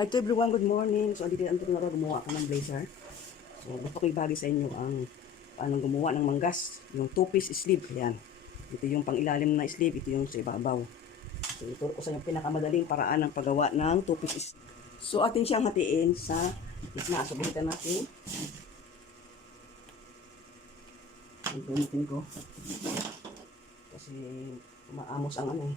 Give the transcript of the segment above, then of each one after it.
Hi to everyone, good morning. So, andito na rin gumawa ako ng blazer. So, gusto ko ibagi sa inyo ang paano gumawa ng manggas. Yung two-piece sleeve, ayan. Ito yung pang-ilalim na sleeve, ito yung sa ibabaw. So, ituro ko sa inyo pinakamadaling paraan ng paggawa ng two-piece sleeve. So, atin siyang hatiin sa gitna. So, buhitan natin. Ang gamitin ko. Kasi, maamos ang ano eh.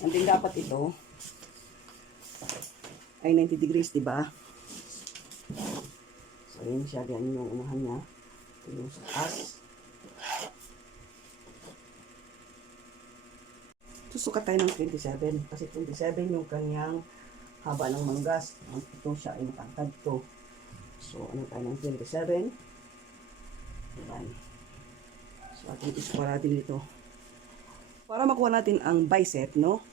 And then dapat ito ay 90 degrees, di ba? So, yun siya. Ganyan yung unahan niya. Ito yung sa taas. Susukat tayo ng 27. Kasi 27 yung kanyang haba ng manggas. Ito siya ay matangkad to. So, ano tayo ng 27? Ayan. So, ating iskwara din ito. Para makuha natin ang bicep, no?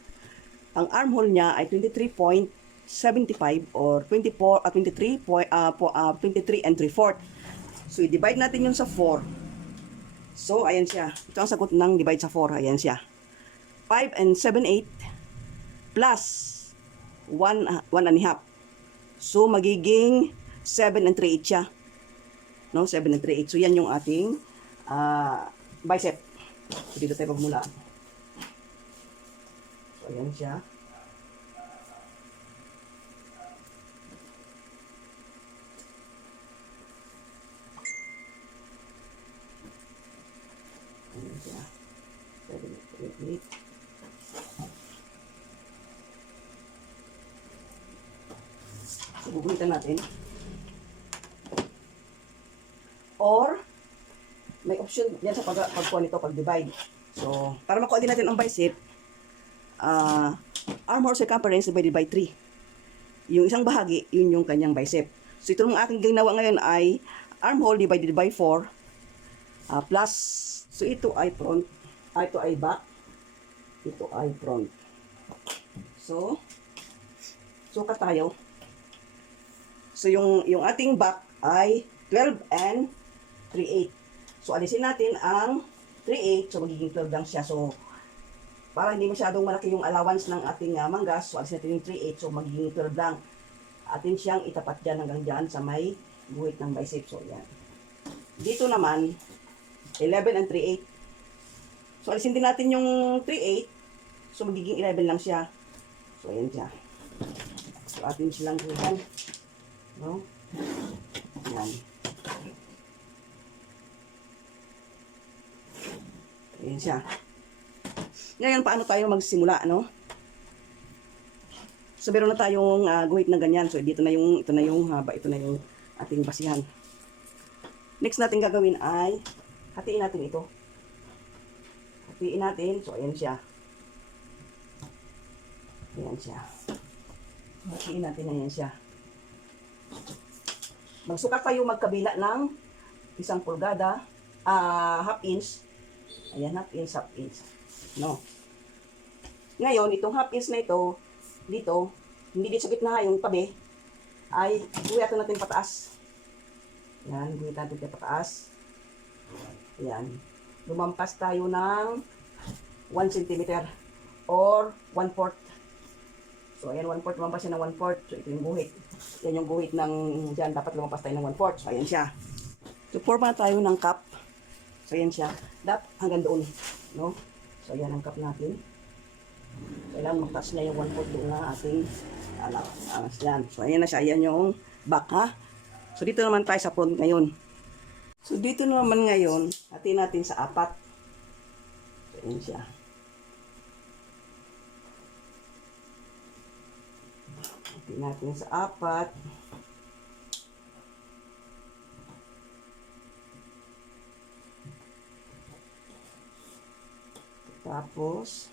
Ang armhole niya ay 23.75 or 24 at 23 and 3/4. So i-divide natin 'yun sa 4. So ayan siya. Ito ang sagot ng divide sa 4. Ayan siya. 5 and 7/8 plus 1 and a half. So magiging 7 and 3/8 siya. No, 7 and 3/8. So yan yung ating bicep. So dito tayo magmula. So, ayan siya. Ayan siya. 7, 8. So, gugulitan natin. Or, may option yan sa pagkuha nito, pag-divide. So, para makuha din natin ang bicep, armhole circumference divided by 3. Yung isang bahagi, yun yung kanyang bicep. So, ito yung aking ginawa ngayon ay armhole divided by 4 plus, so ito ay front, ito ay back, ito ay front. So, sukat tayo. So, yung ating back ay 12 and 3/8. So, alisin natin ang 3/8, so magiging 12 lang siya. So, para hindi masyadong malaki yung allowance ng ating manggas, so alisin natin yung 3/8, so magiging 12 lang. Atin siyang itapat dyan hanggang dyan sa may guhit ng bicep. So, yan. Dito naman, 11 and 3/8. So, alisin din natin yung 3/8, so magiging 11 lang siya. So, ayan siya. So, atin silang guhitan. No? Yan. Ayan siya. Ngayon, paano tayo magsimula, no? So, meron na tayong guhit na ganyan. So, ito na yung haba, ito na yung ating basihan. Next natin gagawin ay, hatiin natin ito. Hatiin natin. So, ayan siya. Ayan siya. Hatiin natin, ayan siya. Magsukat tayo magkabila ng 1 pulgada, half inch. Ayan, half inch. No. Ngayon, itong half inch na ito, dito, hindi dito sa gitna, yung tabi, ay guhitan natin pataas. Ayan, guhitan natin pataas. Ayan. Lumampas tayo ng 1 cm or 1/4. So, ayan, 1/4, lumampas siya ng 1/4. So, ito yung guhit. Yan yung guhit ng dyan. Dapat lumampas tayo ng 1/4. So, ayan siya. So, forma tayo ng cup. So, ayan siya. Dapat hanggang doon. No? So, ayan ang cup natin. Kailangan magtaas na yung 1/4 doon na ating alas yan. So, ayan na siya. Ayan yung back, ha? So, dito naman tayo sa front ngayon. So, dito naman ngayon, hatiin natin sa 4. So, ayan siya. Hatiin natin sa 4. Tapos,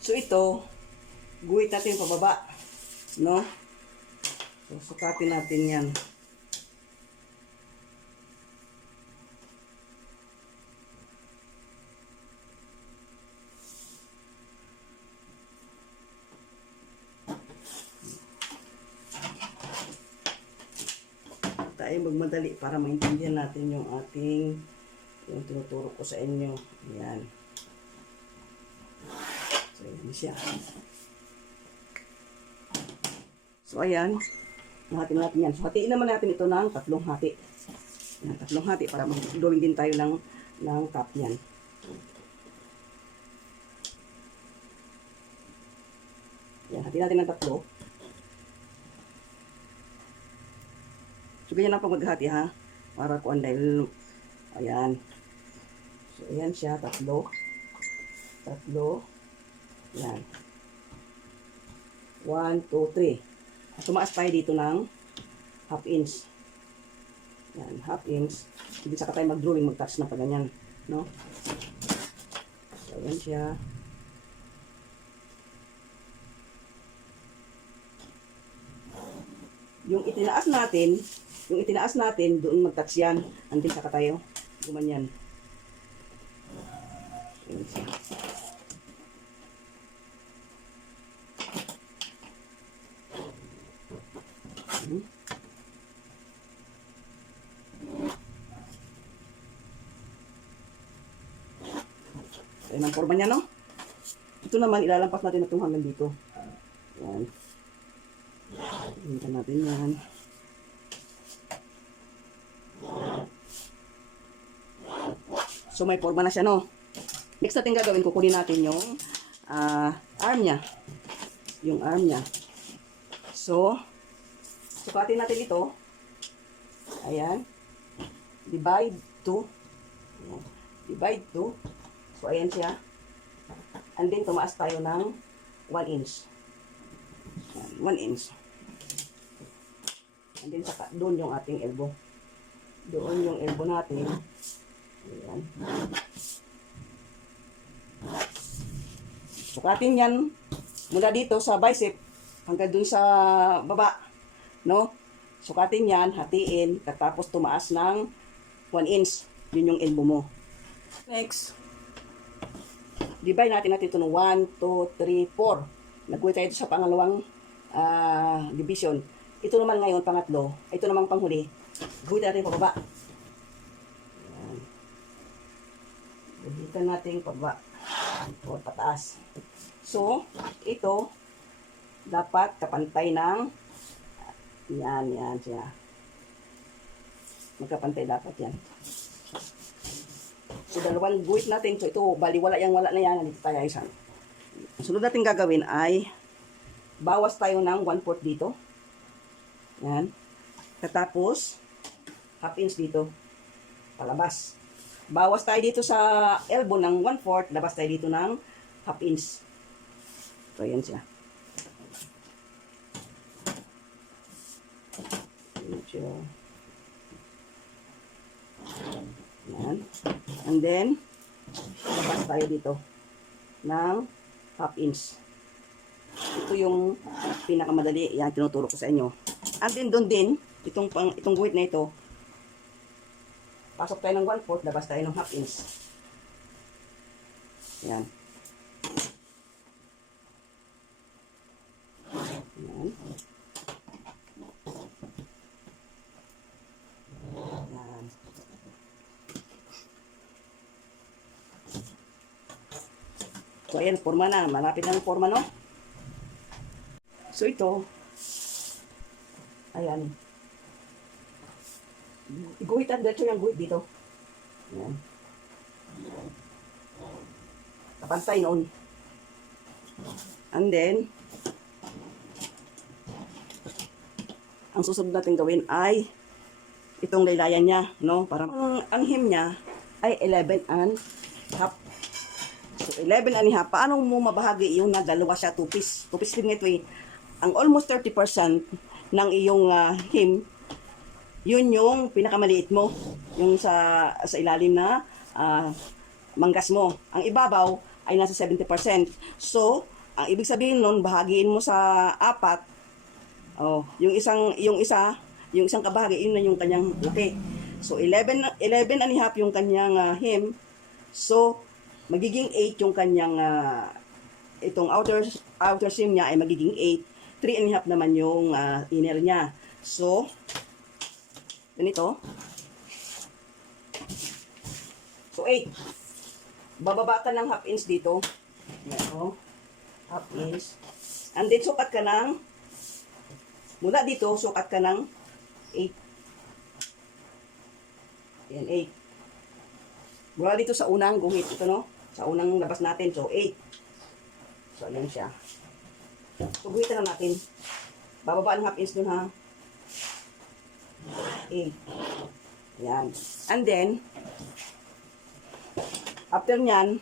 so ito, guhit natin pababa, no? So, sukatin natin yan. tayo magmadali para maintindihan natin yung ating, yung tinuturo ko sa inyo. Ayan. So, ayan siya. So, ayan. Hati natin yan. So, hatiin naman natin ito ng 3 hati. Ayan, 3 hati para mag-drawing din tayo ng cup yan. Ayan, hatiin natin ng 3. So, ganyan lang pag maghati ha. Para kuan dahil, ayan. So, ayan siya, 3. 3. Ayan. 1, 2, 3. Tumaas tayo dito ng 1/2 inch. Yan, 1/2 inch. Hindi saka tayo mag-drawing, mag-touch na pa ganyan. No? So, yan siya. Yung itinaas natin, doon mag-touch yan. Andin saka tayo. Gumanyan. Yan siya. Ayan ang forma niya, no? Ito naman, ilalampas natin itong hanggang dito. Ayan. Hintan natin yan. So, may forma na siya, no? Next natin gagawin, kukunin natin yung arm niya. Yung arm niya. So, sukatin natin ito. Ayan. Divide 2. Divide 2. So, ayan siya. And then, tumaas tayo ng 1 inch. 1 inch. And then, saka, doon yung ating elbow. Doon yung elbow natin. Ayan. Sukatin yan mula dito sa bicep hanggang dun sa baba. No? Sukatin yan, hatiin, tapos tumaas ng 1 inch. Yun yung elbow mo. Next. Divide natin ito ng 1, 2, 3, 4. Nag-uwi tayo sa pangalawang division. Ito naman ngayon, pangatlo. Ito naman panghuli. Gawin natin pababa. Ayan. Guhitan natin pababa. O pataas. So, ito, dapat kapantay ng yan siya. Magkapantay dapat yan. So, dalawang guhit natin. So, ito, baliwala wala na yan. Nandito tayo isa. Ang sunod natin gagawin ay bawas tayo ng 1/4 dito. Yan. Katapos, 1/2 inch dito. Palabas. Bawas tayo dito sa elbow ng 1/4. Labas tayo dito ng 1/2 inch. So, yan siya. Yan siya. Yan. And then, labas tayo dito ng 1/2 inch. Ito yung pinakamadali. Yan, tinuturo ko sa inyo. And then, doon din, itong guhit na ito, pasok tayo ng 1/4, labas tayo ng 1/2 inch. Yan. Yan. Yan. So, ayan, forma na. Malapit na ng forma, no? So, ito, ayan. Guhitan dito yung guhit dito. Ayan. Kapantay noon. And then, ang susunod natin gawin ay itong laylayan niya, no? Para ang hem niya ay 11.5. So, 11.5. Paano mo mabahagi yung na dalawa siya, 2 piece? 2 piece din ito eh. Ang almost 30% ng iyong hem, yun yung pinakamaliit mo. Yung sa ilalim na manggas mo. Ang ibabaw ay nasa 70%. So, ang ibig sabihin nun, bahagiin mo sa 4. Oh, yung isang kabahagi, yun na yung kanyang laki. So, 11.5 yung kanyang hem. So, magiging 8 yung kanyang itong outer seam niya ay magiging 8. 3.5 naman yung inner niya. So, Ganito. So, 8. Bababa ka ng half inch dito. Ito. Half inch. And then, sukat ka ng, mula dito, sukat ka ng 8. Ayan, 8. Mula dito sa unang guhit. Ito, no? Sa unang labas natin. So, 8. So, ayan siya. So, guhitan na natin. Bababa ng half inch dun, ha? 8. Ayan. And then, after nyan,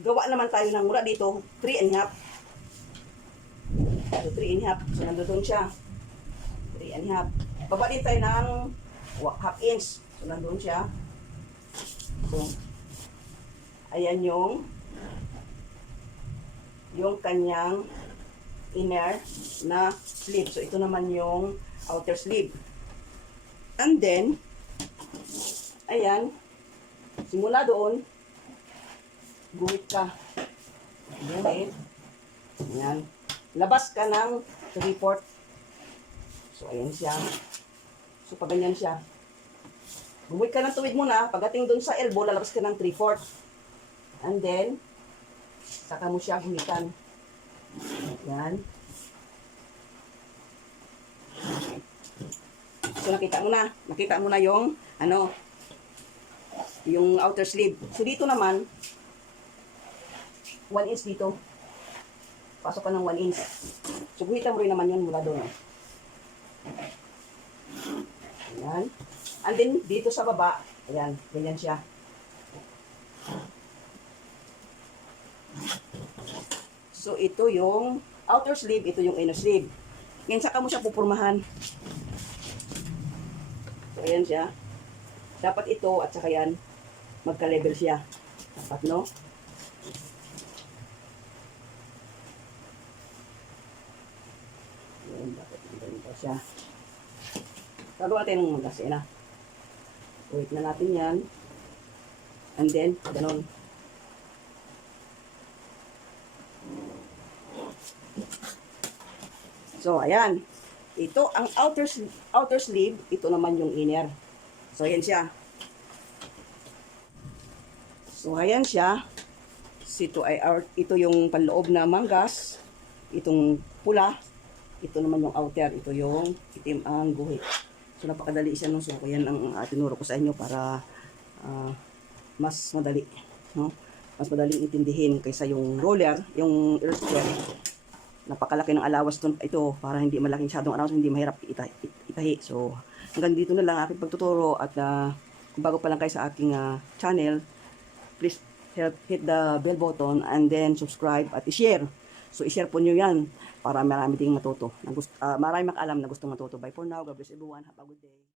gawa naman tayo ng mula dito, 3 and a half. So, 3 and a half. So, nandun siya. 3 and a half. Baba din tayo ng half inch. So, nandun siya. So, ayan yung kanyang inner na sleeve. So, ito naman yung outer sleeve. And then, ayan, simula doon, guhit ka. Guhit. Ayan. Labas ka ng 3/4. So, ayan siya. So, pag ganyan siya. Guhit ka ng tuwid muna. Pagdating doon sa elbow, lalabas ka ng 3/4. And then, saka mo siya guhitan. Ayan. So, nakita mo na yung, yung outer sleeve. So, dito naman, 1 inch dito. Pasok ka ng 1 inch. So, guhitan mo rin naman yun mula doon. Ayan. And then, dito sa baba, ayan, ganyan siya. So, ito yung outer sleeve, ito yung inner sleeve. Ngayon, saka mo siya pupurmahan. So, ayan siya. Dapat ito at saka yan, magka-level siya. Dapat, no? Ayan, dapat ganito siya. Gagawa natin ng magkasina. Wait na natin yan. And then, ganon. So, ayan. Ito ang outer sleeve. Ito naman yung inner. So, ayan siya. So, ayan siya. Ito yung panloob na manggas. Itong pula. Ito naman yung outer. Ito yung itim ang guhit. So, napakadali siya. No? So, yan ang tinuro ko sa inyo para mas madali. No? Mas madaling intindihin kaysa yung roller, yung earthquake. Napakalaki ng alawas ito para hindi malaking masyadong alawas, hindi mahirap itahi. So, hanggang dito na lang aking pagtuturo at kung bago pa lang kayo sa aking channel, please hit the bell button and then subscribe at i-share. So, i-share po nyo yan para marami ding matuto. Marami makaalam na gustong matuto. Bye for now. God bless everyone. Have a good day.